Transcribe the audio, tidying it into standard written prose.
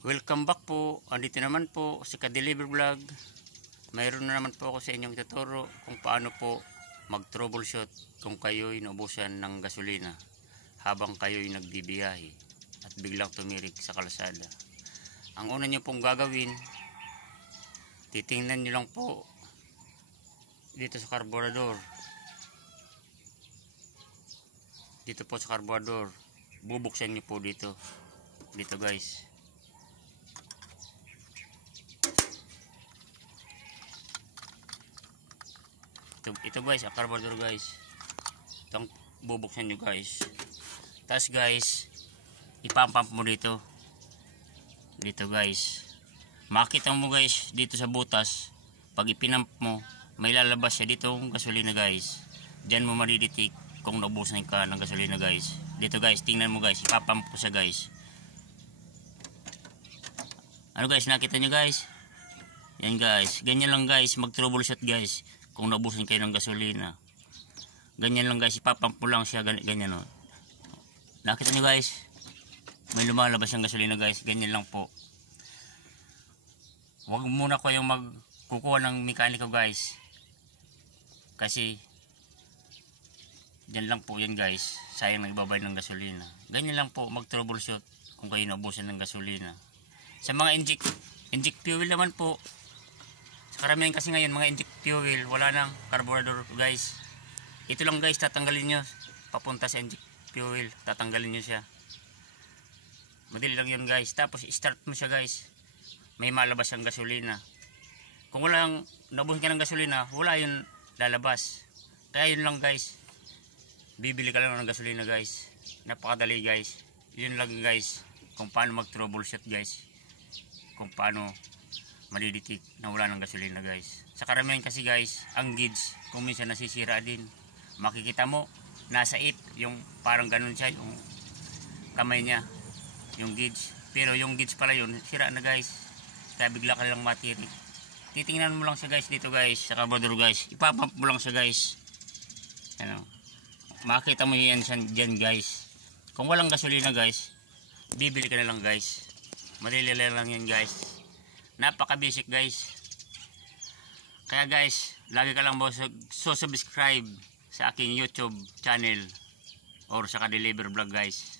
Welcome back po. Andito naman po si Ka-Deliver Vlog. Mayroon na naman po ako sa inyong tuturo kung paano po mag-troubleshoot kung kayo'y naubusan ng gasolina habang kayo'y nagbibiyahe at biglang tumirik sa kalsada. Ang una nyo pong gagawin, titingnan nyo lang po dito sa karburador. Dito po sa karburador, bubuksan nyo po dito guys. Ito guys, ang carburetor guys. Itong bubuksan nyo guys. Tapos guys, ipapump mo dito guys. Makita mo guys dito sa butas, pag ipinamp mo, may lalabas siya dito ang gasolina guys. Diyan mo madidetect kung naubusan ka ng gasolina guys. Dito guys, tingnan mo guys, ipapump ko siya guys. Ano guys, nakita nyo guys? Yan guys, ganyan lang guys, mag-troubleshoot guys kung naubusan kayo ng gasolina. Ganyan lang guys, ipapump mo lang siya, ganyan o. Nakita nyo guys, may lumalabas yung gasolina guys, ganyan lang po. Huwag muna kayong magkukuha ng mekaniko guys, kasi dyan lang po yan guys, sayang nagbabay ng gasolina. Ganyan lang po mag-troubleshoot kung kayo naubusan ng gasolina. Sa mga inject fuel naman po, karamihan kasi ngayon mga inject fuel, wala nang carburetor guys. Ito lang guys, tatanggalin nyo papunta sa inject fuel, tatanggalin nyo siya. Madali lang yun guys. Tapos start mo siya guys, may malabas ang gasolina. Kung walang nabuhin ka ng gasolina, wala yun lalabas. Kaya yun lang guys, bibili ka lang ng gasolina guys. Napakadali guys. Yun lang guys kung paano mag troubleshoot guys, kung paano madiditik na wala ng gasolina guys. Sa karamihan kasi guys, ang gauge kung minsan nasisira din. Makikita mo nasa 8, yung parang ganun siya, yung kamay niya, yung gauge. Pero yung gauge pala yun, sira na guys. Kaya bigla ka lang matiri. Titingnan mo lang siya guys dito guys, sa carburetor guys. Ipapump mo lang siya guys. Ano? Makita mo yan dyan guys. Kung walang gasolina guys, bibili ka na lang guys. Madali lang yan guys. Napaka-basic guys. Kaya guys, lagi ka lang subscribe sa aking YouTube channel or sa Ka-Deliver Vlog guys.